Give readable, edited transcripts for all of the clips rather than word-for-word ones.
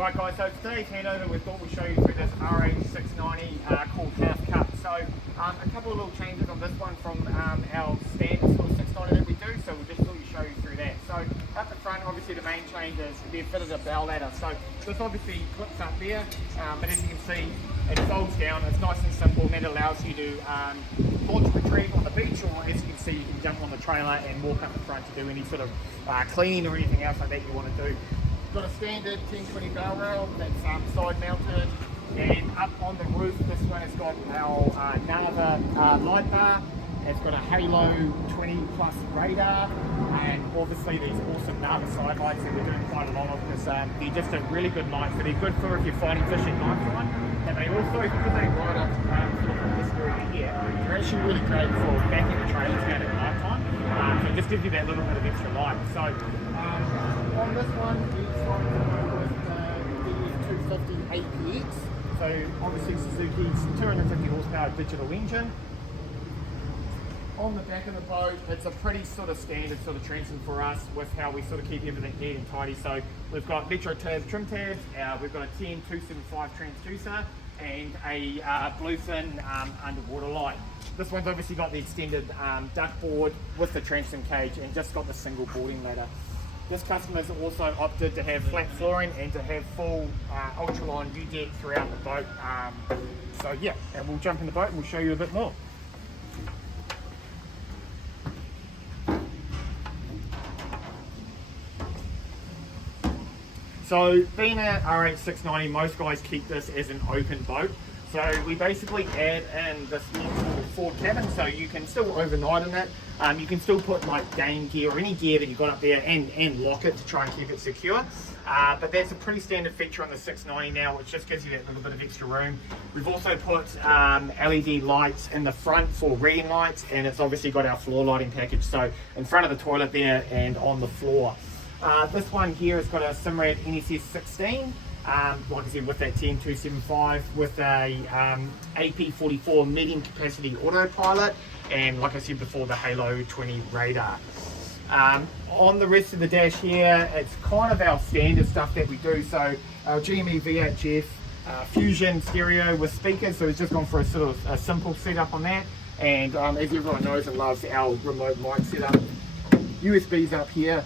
Right guys, so today's handover we thought we'd show you through this RH690 called Half Cup. So a couple of little changes on this one from our standard sort of 690 that we do, so we'll just show you through that. So up the front, obviously the main change is they've fitted a bell ladder. So this obviously clips up there, but as you can see it folds down. It's nice and simple, and that allows you to launch and retrieve on the beach, or as you can see you can jump on the trailer and walk up the front to do any sort of cleaning or anything else like that you want to do. Got a standard 1020 bow rail that's side mounted, and up on the roof this one has got our NARVA light bar. It's got a Halo 20 plus radar, and obviously these awesome NARVA side lights that we're doing quite a lot of because they're just a really good light. So they're good for if you're fighting fish at night time, and they also, because they ride up sort of this area here, they're actually really great for backing the trailers down at night time. So it just gives you that little bit of extra light. So on this one, it's with the DF250APX. So obviously Suzuki's 250 horsepower digital engine. On the back of the boat, it's a pretty sort of standard sort of transom for us with how we sort of keep everything neat and tidy. So we've got Metro tabs, trim tabs, we've got a TN275 transducer, and a bluefin underwater light. This one's obviously got the extended duckboard with the transom cage and just got the single boarding ladder. This customer's also opted to have flat flooring and to have full ultraline view deck throughout the boat. So yeah, and we'll jump in the boat and we'll show you a bit more. So being an RH690, most guys keep this as an open boat. So we basically add in this little forward cabin, so you can still overnight in it. You can still put like game gear or any gear that you've got up there and lock it to try and keep it secure. But that's a pretty standard feature on the 690 now, which just gives you that little bit of extra room. We've also put LED lights in the front for reading lights, and it's obviously got our floor lighting package, so in front of the toilet there and on the floor. This one here has got a Simrad NSS 16, like I said, with that TN275 with a AP44 medium capacity autopilot, and like I said before, the Halo 20 radar. On the rest of the dash here, it's kind of our standard stuff that we do. So our GME VHF Fusion stereo with speakers, so it's just gone for a sort of a simple setup on that. And as everyone knows and loves, our remote mic setup. USBs up here.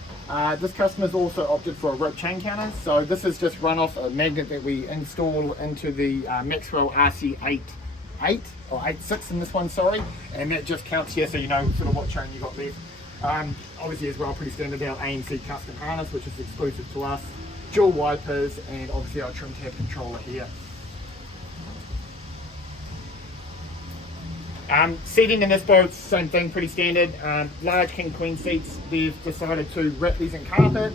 This customer's also opted for a rope chain counter, so this is just run off a magnet that we install into the Maxwell RC88 or 86 in this one, sorry, and that just counts here so you know sort of what chain you got left. Obviously as well, pretty standard, our AMC custom harness, which is exclusive to us, dual wipers, and obviously our trim tab controller here. Seating in this boat, same thing, pretty standard. Large king queen seats, they've decided to wrap these in carpet.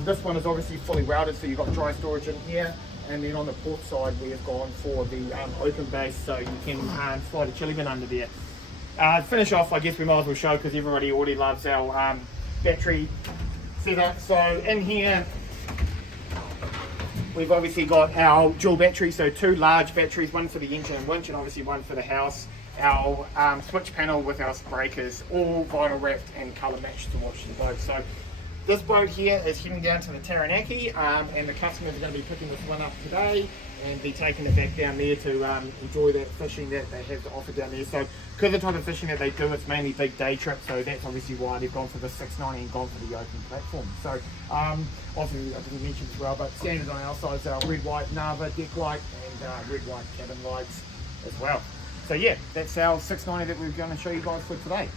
This one is obviously fully welded, so you've got dry storage in here. And then on the port side, we have gone for the open base, so you can slide a chili bin under there. Finish off, I guess we might as well show, because everybody already loves our battery setup. So in here, we've obviously got our dual battery, so two large batteries, one for the engine and winch, and obviously one for the house. Our switch panel with our breakers, all vinyl wrapped and colour matched to watch the boat. So this boat here is heading down to the Taranaki, and the customers are going to be picking this one up today and be taking it back down there to enjoy that fishing that they have to offer down there. So because the type of fishing that they do, it's mainly big day trips, so that's obviously why they've gone for the 690 and gone for the open platform. So obviously I didn't mention as well, but standard on our side is our red white NARVA deck light and red white cabin lights as well. So yeah, that's our 690 that we're going to show you guys for today.